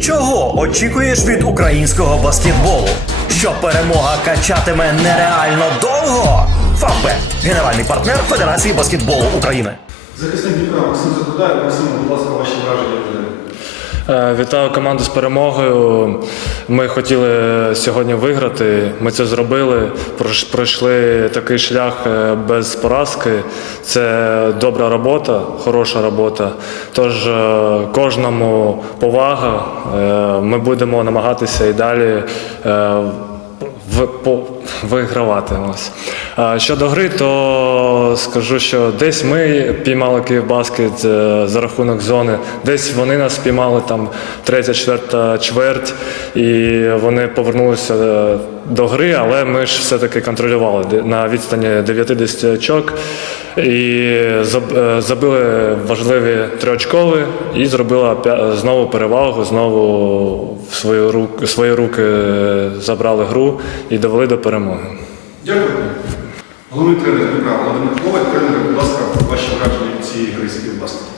Чого очікуєш від українського баскетболу? Що перемога качатиме нереально довго? Фавбет – генеральний партнер Федерації баскетболу України. Захисник Дніпра Максим Закудай. Максим, будь ласка, ваші враження Вітаю команду з перемогою. Ми хотіли сьогодні виграти. Ми це зробили. Пройшли такий шлях е, без поразки. Це добра робота, хороша робота. Тож е, кожному повага. Е, Ми будемо намагатися і далі. е, в, вигравати. Ось. Щодо гри, то скажу, що десь ми піймали Київбаскет е, за рахунок зони, десь вони нас піймали там третя, четверта чверть, і вони повернулися е, до гри, але ми ж все-таки контролювали на відстані 90 очок. І е, забили важливі триочкові і зробила знову перевагу, знову в свої руки, забрали гру і довели до перемоги. Дякую. Головний тренер Дніпра Володимир Коваль. Тренер, будь ласка, ваші враження від цієї гри Київбаскетом.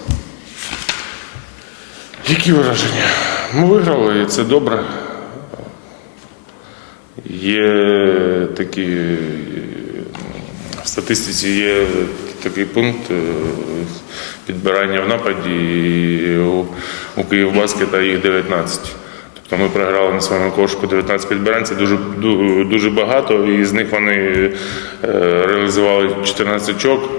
Які враження? Ми виграли, і це добре. Є такі в статистиці є такий пункт е, підбирання в нападі у, у Київбаскета їх 19. Тобто ми програли на своєму кошку 19 підбирань, це дуже, дуже багато, і з них вони е, реалізували 14 очок.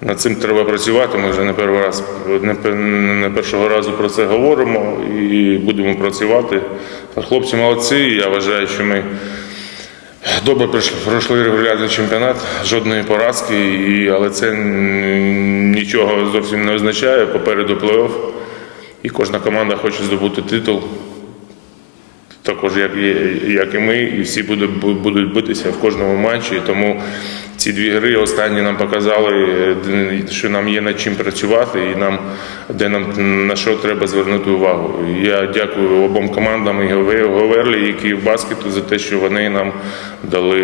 Над цим треба працювати. Ми вже не перший раз не, першого разу про це говоримо і будемо працювати. Хлопці молодці. Я вважаю, що ми добре пройшли регулярний чемпіонат, жодної поразки, і, але це нічого зовсім не означає. Попереду плей-офф. І кожна команда хоче здобути титул. Також як і, як і ми, і всі будуть, будуть битися в кожному матчі. Тому ці дві гри останні нам показали, е, що нам є над чим працювати, і нам де нам на що треба звернути увагу. Я дякую обом командам і Гове- Говерлі, і Київбаскету за те, що вони нам дали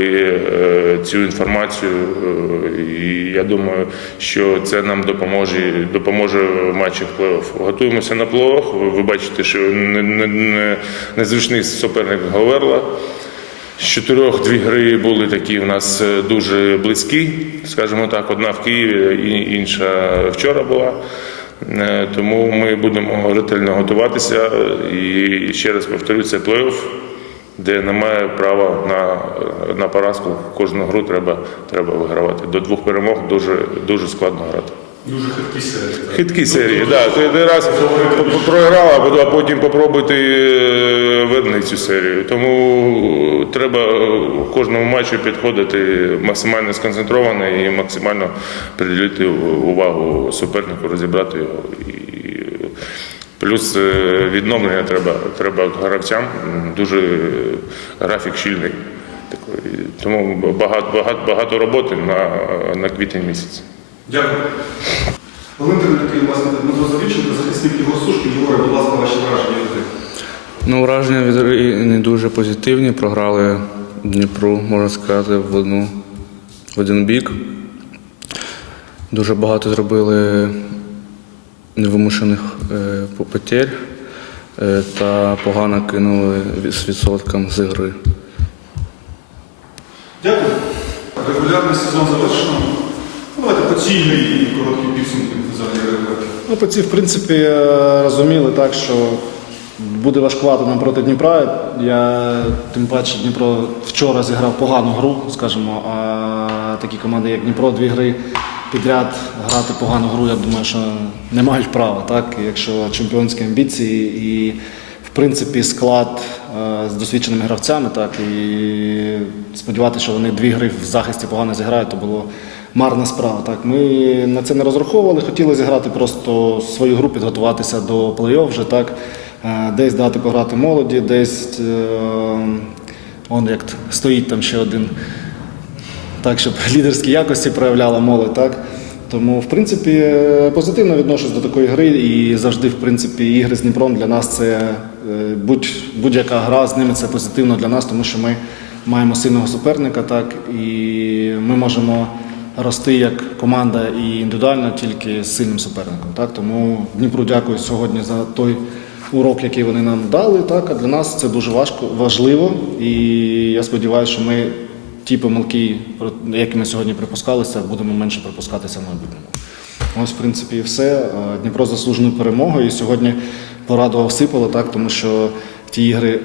е, цю інформацію. Е, І я думаю, що це нам допоможе, допоможе в матчах плей-офф. Готуємося на плей-офф. Ви- бачите, що не- не- не- незручний суперник Говерла. З чотирьох дві гри були такі в нас е, дуже близькі, скажімо так, одна в Києві, і інша вчора була. Е, Тому ми будемо ретельно готуватися. І ще раз повторю, це плей-офф, де немає права на, на поразку. Кожну гру треба, треба вигравати. До двох перемог дуже, дуже складно грати. Дуже хиткі серії. Хиткі серії, так. Ти раз програв, а потім- потім попробуйте е, цю серію. Тому треба в кожному матчі підходити максимально сконцентровано і максимально приділити увагу супернику, розібрати його. І плюс е, відновлення треба, треба гравцям. Дуже графік щільний. Такий. Тому багато, багато, багато роботи на, на квітень місяць. Дякую. Головний тренер Київбаскета Дмитро Завіченко, захисник Єгор Сушкін. Єгоре, будь ласка, ваші враження від гри. Ну, враження від гри не дуже позитивні. Програли Дніпру, можна сказати, в одну в один бік. Дуже багато зробили невимушених е, потерь е, та погано кинули з відсотком з гри. Дякую. Регулярний сезон завершено. Поцільний і короткі підсумки взагалі регулярки. Ну, в принципі, розуміли так, що буде важкувато нам проти Дніпра. Я тим паче Дніпро вчора зіграв погану гру, скажімо, а такі команди, як Дніпро, дві гри підряд грати погану гру, я думаю, що не мають права. Так? Якщо чемпіонські амбіції і в принципі склад е, з досвідченими гравцями, так і сподіватися, що вони дві гри в захисті погано зіграють, то було марна справа. Так, ми на це не розраховували, хотіли зіграти просто свою гру, підготуватися до плей-офф вже так. Е, Десь дати пограти молоді, десь е, он як стоїть там ще один, так, щоб лідерські якості проявляла молодь. Так. Тому, в принципі, е, позитивно відношусь до такої гри і завжди, в принципі, ігри з Дніпром для нас це будь, будь-яка гра з ними це позитивно для нас, тому що ми маємо сильного суперника, так, і ми можемо рости як команда і індивідуально тільки з сильним суперником. Так. Тому Дніпру дякую сьогодні за той урок, який вони нам дали. Так, а для нас це дуже важко, важливо. І я сподіваюся, що ми ті помилки, які ми сьогодні припускалися, будемо менше припускатися в майбутньому. Ось, в принципі, і все. Дніпро заслужену перемогу. І сьогодні порадував Сипола, так, тому що ті ігри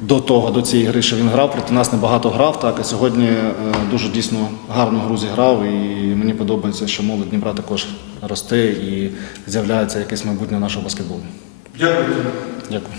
до того, до цієї гри, що він грав, проти нас небагато грав. Так, а сьогодні е, дуже дійсно гарну гру зіграв. І мені подобається, що молодь Дніпра також росте і з'являється якесь майбутнє нашого баскетболу. Дякую. Дякую.